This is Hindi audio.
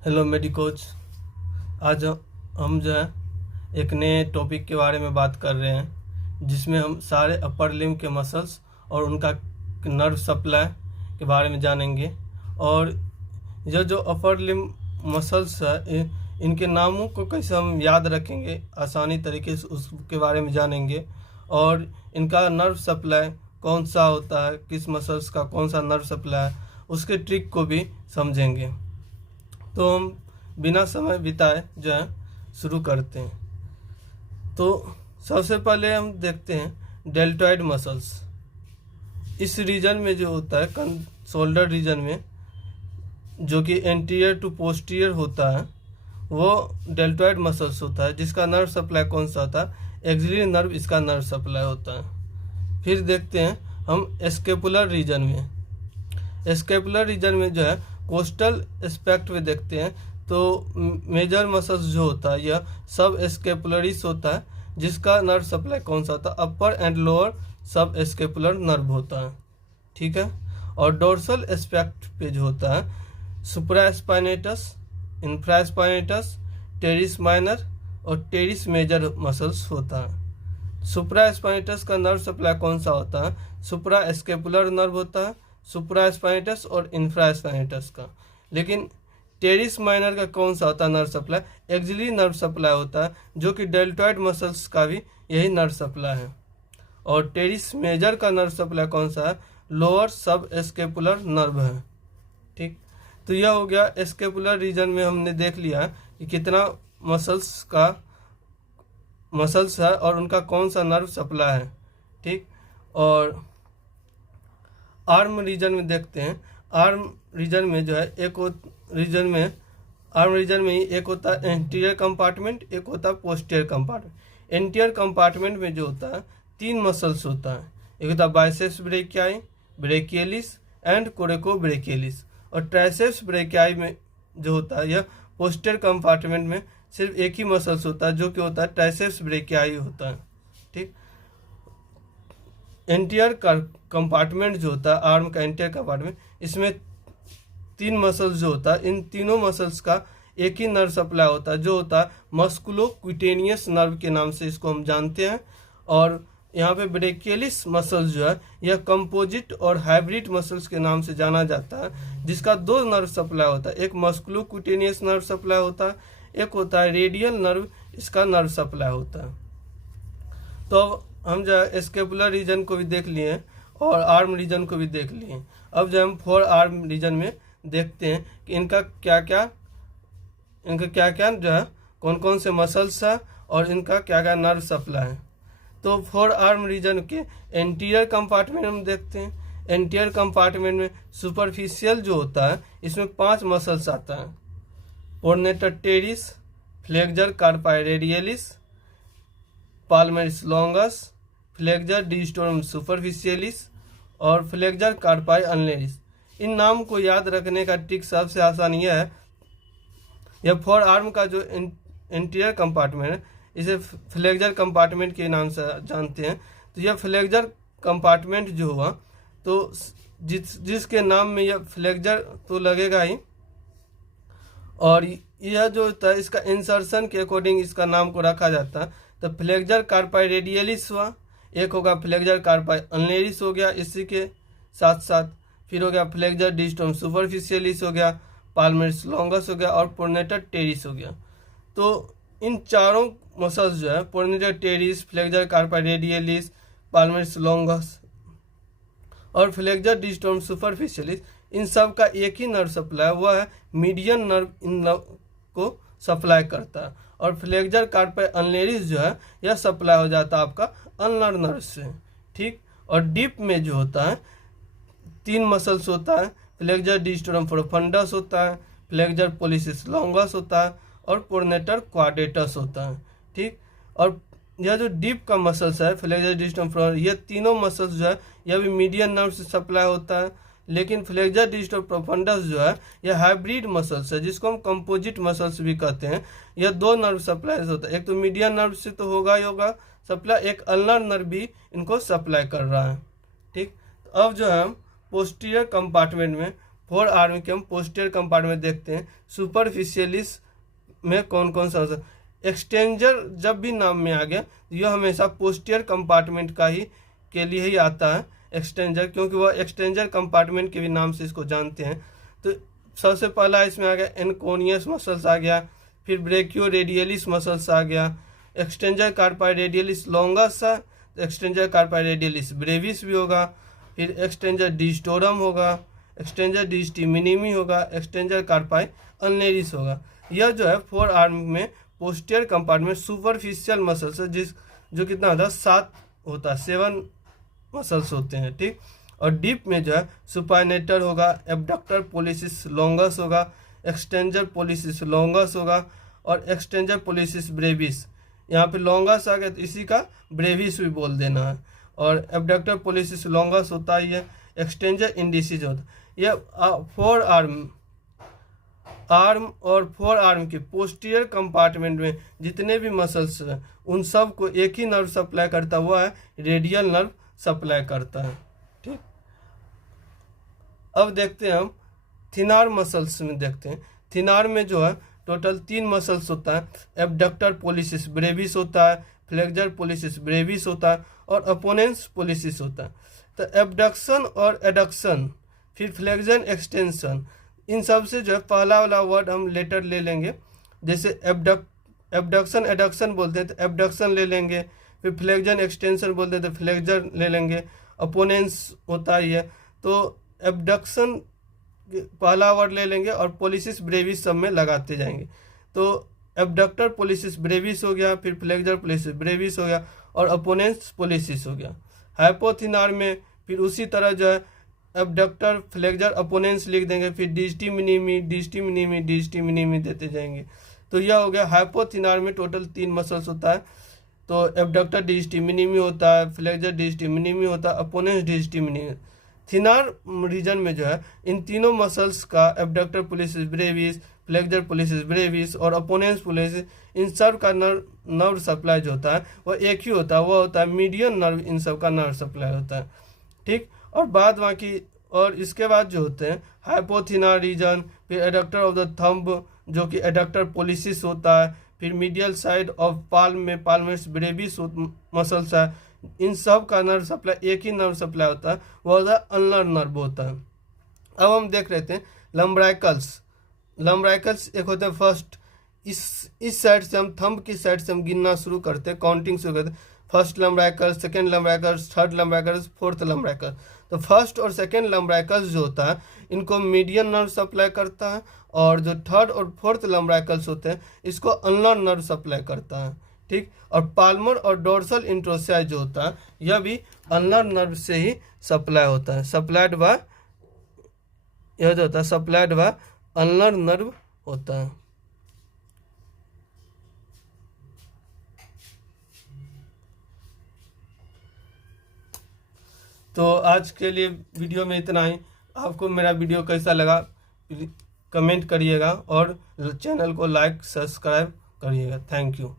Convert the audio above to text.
हेलो मेडिकोच। आज हम जो है एक नए टॉपिक के बारे में बात कर रहे हैं, जिसमें हम सारे अपर लिम्ब के मसल्स और उनका नर्व सप्लाई के बारे में जानेंगे। और यह जो अपर लिम्ब मसल्स है, इनके नामों को कैसे हम याद रखेंगे आसानी तरीके से, उसके बारे में जानेंगे। और इनका नर्व सप्लाई कौन सा होता है, किस मसल्स का कौन सा नर्व सप्लाई है, उसके ट्रिक को भी समझेंगे। तो हम बिना समय बिताए जो है शुरू करते हैं। तो सबसे पहले हम देखते हैं डेल्टॉइड मसल्स। इस रीजन में जो होता है शोल्डर रीजन में, जो कि एंटीरियर टू पोस्टीरियर होता है, वो डेल्टॉइड मसल्स होता है, जिसका नर्व सप्लाई कौन सा होता है, एक्सिलरी नर्व इसका नर्व सप्लाई होता है। फिर देखते हैं हम स्केपुलर रीजन में। स्केपुलर रीजन में जो है कोस्टल एस्पेक्ट में देखते हैं तो मेजर मसल्स जो होता है यह सब स्केपुलरिस होता है, जिसका नर्व सप्लाई कौन सा होता है, अपर एंड लोअर सब स्केपुलर नर्व होता है। ठीक है। और डोर्सल एस्पेक्ट पे जो होता है सुप्रास्पाइनेटस, इंफ्रास्पाइनेटस, टेरिस माइनर और टेरिस मेजर मसल्स होता है। सुप्रास्पाइनेटस का नर्व सप्लाई कौन सा होता है, सुप्रा स्केपुलर नर्व होता है, सुप्रास्पाइनेटस और इंफ्रास्पाइनेटस का। लेकिन टेरिस माइनर का कौन सा होता है nerve supply, axillary nerve supply होता है, जो कि डेल्टॉइड मसल्स का भी यही नर्व सप्लाई है। और टेरिस मेजर का नर्व सप्लाई कौन सा है, लोअर सब स्केपुलर नर्व है। ठीक। तो यह हो गया स्केपुलर रीजन में हमने देख लिया कि कितना मसल्स है और उनका कौन सा नर्व सप्लाई है। ठीक। और आर्म रीजन में देखते हैं। आर्म रीजन में जो है आर्म रीजन में ही एक होता है एंटीरियर कंपार्टमेंट, एक होता है पोस्टीरियर कंपार्टमेंट। एंटीरियर कंपार्टमेंट में जो होता है 3 मसल्स होता है, एक होता है बाइसेप्स ब्रेकियाई, ब्रेकियलिस एंड कोरेकोब्रेकियलिस। और ट्राइसेप्स ब्रेकियाई में जो होता है यह पोस्टीरियर कंपार्टमेंट में सिर्फ एक ही मसल्स होता है, जो कि होता है ट्राइसेप्स ब्रेकियाई होता है। ठीक। एंटीरियर कंपार्टमेंट जो होता है आर्म का एंटीरियर कंपार्टमेंट, इसमें 3 मसल्स जो होता है, इन तीनों मसल्स का एक ही नर्व सप्लाई होता है, जो होता है मस्कुलोक्यूटेनियस नर्व के नाम से इसको हम जानते हैं। और यहाँ पे ब्रेकियलिस मसल्स जो है यह कंपोजिट और हाइब्रिड मसल्स के नाम से जाना जाता है, जिसका 2 नर्व सप्लाई होता है, एक मस्कुलोक्यूटेनियस नर्व सप्लाई होता है, एक होता है रेडियल नर्व इसका नर्व सप्लाई होता है। तो हम जो है स्केपुलर रीजन को भी देख लिए और आर्म रीजन को भी देख लिए। अब जो हम 4 आर्म रीजन में देखते हैं कि इनका क्या क्या जो है कौन कौन से मसल्स है और इनका क्या क्या नर्व सप्लाई है। तो 4 आर्म रीजन के एंटीरियर कंपार्टमेंट हम देखते हैं। एंटीरियर कंपार्टमेंट में सुपरफिशियल जो होता है, इसमें 5 मसल्स आता है, pronator teres, flexor carpi radialis, palmaris longus, flexor digitorum superficialis और फ्लेक्सर कार्पाई अनलेरिस। इन नाम को याद रखने का ट्रिक सबसे आसान यह है, यह 4 आर्म का जो एंटीरियर कंपार्टमेंट है इसे फ्लेक्सर कंपार्टमेंट के नाम से जानते हैं। तो यह फ्लेक्सर कंपार्टमेंट जो हुआ, तो जिसके नाम में यह फ्लेक्सर तो लगेगा ही, और यह जो होता है इसका इंसर्शन के अकॉर्डिंग इसका नाम को रखा जाता है। तो फ्लेक्सर कार्पाई रेडियलिस हुआ, एक होगा फ्लेक्सर कार्पाई अनलेरिस हो गया, इसी के साथ साथ फिर हो गया फ्लेक्सर डिस्टोरम सुपरफिशियलिस हो गया, पाल्मरिस लॉन्गस हो गया और प्रोनेटर टेरिस हो गया। तो इन चारों मसल्स जो है pronator teres, flexor carpi radialis, palmaris longus और फ्लेक्सर डिस्टोरम सुपरफिशियलिस, इन सब का एक ही नर्व सप्लाई हुआ है, मीडियन नर्व इन को सप्लाई करता है। और फ्लेक्सर कार्पाई अनलेरिस जो है यह सप्लाई हो जाता है आपका अल्नर नर्व से। ठीक। और डीप में जो होता है 3 मसल्स होता है, फ्लेक्सर डिस्टोरम प्रोफंडस होता है, फ्लेक्सर पोलिसिस लॉन्गस होता है और प्रोनेटर क्वाड्रेटस होता है। ठीक। और यह जो डीप का मसल्स है फ्लेक्सर डिस्टोरम, ये तीनों मसल्स जो है यह भी मीडियन नर्व से सप्लाई होता है। लेकिन फ्लेक्सर डिस्टोरम प्रोफंडस जो है यह हाइब्रिड मसल्स है, जिसको हम कंपोजिट मसल्स भी कहते हैं। यह 2 नर्व सप्लाई होता है, एक तो मीडियन नर्व से तो होगा ही होगा सप्लाई, एक अल्नर नर्व भी इनको सप्लाई कर रहा है। ठीक। तो अब जो है हम पोस्टीरियर कंपार्टमेंट में फोर आर्म के हम पोस्टीरियर कंपार्टमेंट देखते हैं। सुपरफिशियलिस में कौन कौन सा एक्सटेंजर जब भी नाम में आ गया यह हमेशा पोस्टीरियर कंपार्टमेंट का ही के लिए ही आता है एक्सटेंजर, क्योंकि वह एक्सटेंजर कंपार्टमेंट के भी नाम से इसको जानते हैं। तो सबसे पहला इसमें आ गया एनकोनियस मसल्स आ गया, फिर ब्रेकियो रेडियलिस मसल्स आ गया, extensor carpi radialis longus, extensor carpi radialis brevis भी होगा, फिर एक्सटेंजर डिस्टोरम होगा, एक्सटेंजर डिस्टी मिनिमी होगा, एक्सटेंजर कार्पाई अल्नेरिस होगा। यह जो है फोर आर्म में पोस्टीरियर कंपार्टमेंट सुपरफिशियल मसल्स है, जो कितना होता है 7 होता है, 7 मसल्स होते हैं, ठीक। और डीप में जो है सुपाइनेटर होगा, एब्डक्टर पोलिसिस लॉन्गस होगा, एक्सटेंजर पोलिसिस लॉन्गस होगा और एक्सटेंजर पोलिसिस ब्रेविस। यहाँ पे लॉन्गस आ गया तो इसी का ब्रेविस भी बोल देना है। और एब्डक्टर पोलिसिस लॉन्गस होता है, ये एक्सटेंजर इंडिसिस होता है। यह फोर आर्म और फोर आर्म के पोस्टीरियर कंपार्टमेंट में जितने भी मसल्स हैं उन सब को एक ही नर्व सप्लाई करता हुआ है, रेडियल नर्व सप्लाई करता है, ठीक। अब देखते हैं हम थिनार मसल्स में देखते हैं। थिनार में जो है टोटल 3 मसल्स होता है, एब्डक्टर पोलिसिस ब्रेविस होता है, फ्लेक्सर पोलिसिस ब्रेविस होता है और अपोनेंस पोलिसिस होता है। तो एब्डक्शन और एडक्शन फिर फ्लेक्शन एक्सटेंशन, इन सब से जो है पहला वाला वर्ड हम लेटर ले लेंगे। जैसे एब्डक्शन एडक्शन बोलते हैं तो एब्डक्शन ले लेंगे, फिर फ्लेक्शन एक्सटेंशन बोलते हैं तो फ्लेक्सर ले लेंगे, अपोनेंस होता ही है। तो एब्डक्शन पहला वर्ड ले लेंगे और पोलिसिस ब्रेविस सब में लगाते जाएंगे। तो एब्डक्टर पोलिसिस ब्रेविस हो गया, फिर फ्लेक्सर पोलिसिस ब्रेविस हो गया और अपोनेंस पोलिसिस हो गया। हाइपोथिनार में फिर उसी तरह जो है एब्डक्टर फ्लेक्सर अपोनेंस लिख देंगे, फिर डिस्टी मिनिमी डिस्टी मिनिमी डिस्टी मिनिमी देते जाएंगे। तो यह हो गया हाइपोथिनार में टोटल 3 मसल्स होता है। तो एब्डक्टर डिस्टी मिनिमी होता है, फ्लेक्सर डिस्टी मिनिमी होता है, अपोनेंस डिस्टी मिनिमी। थिनार रीजन में जो है इन तीनों मसल्स का abductor pollicis brevis, flexor pollicis brevis और अपोनेंस पोलिसिस, इन सब का नर्व सप्लाई जो होता है वह एक ही होता है, वह होता है मीडियन नर्व, इन सब का नर्व सप्लाई होता है, ठीक। और बाद बाकी और इसके बाद जो होते हैं हाइपोथिनार रीजन, फिर एडक्टर ऑफ द थंब जो कि एडक्टर पोलिसिस होता है, फिर मीडियल साइड ऑफ पाल्म में पाल्मस ब्रेविस मसल्स है। इन सब का नर्व सप्लाई एक ही नर्व सप्लाई होता है, वह होता है अल्नर नर्व होता है। अब हम देख रहे थे लम्ब्राइकल्स। लम्ब्राइकल्स एक होते हैं फर्स्ट, इस साइड से हम थंब की साइड से हम गिनना शुरू करते हैं, काउंटिंग शुरू करते हैं। First lumbricals, second lumbricals, third lumbricals, fourth lumbricals. तो फर्स्ट और सेकेंड लम्ब्राइकल्स जो होता है इनको मीडियन नर्व सप्लाई करता है, और जो थर्ड और फोर्थ लम्ब्राइकल्स होते हैं इसको अल्नर नर्व सप्लाई करता है, ठीक। और पाल्मर और डोर्सल इंट्रोसिया जो होता है यह भी अल्नर नर्व से ही सप्लाई होता है, सप्लाइड बाय, यह जो होता है सप्लाइड बाय अल्नर नर्व होता है। तो आज के लिए वीडियो में इतना ही। आपको मेरा वीडियो कैसा लगा कमेंट करिएगा और चैनल को लाइक सब्सक्राइब करिएगा। Thank you.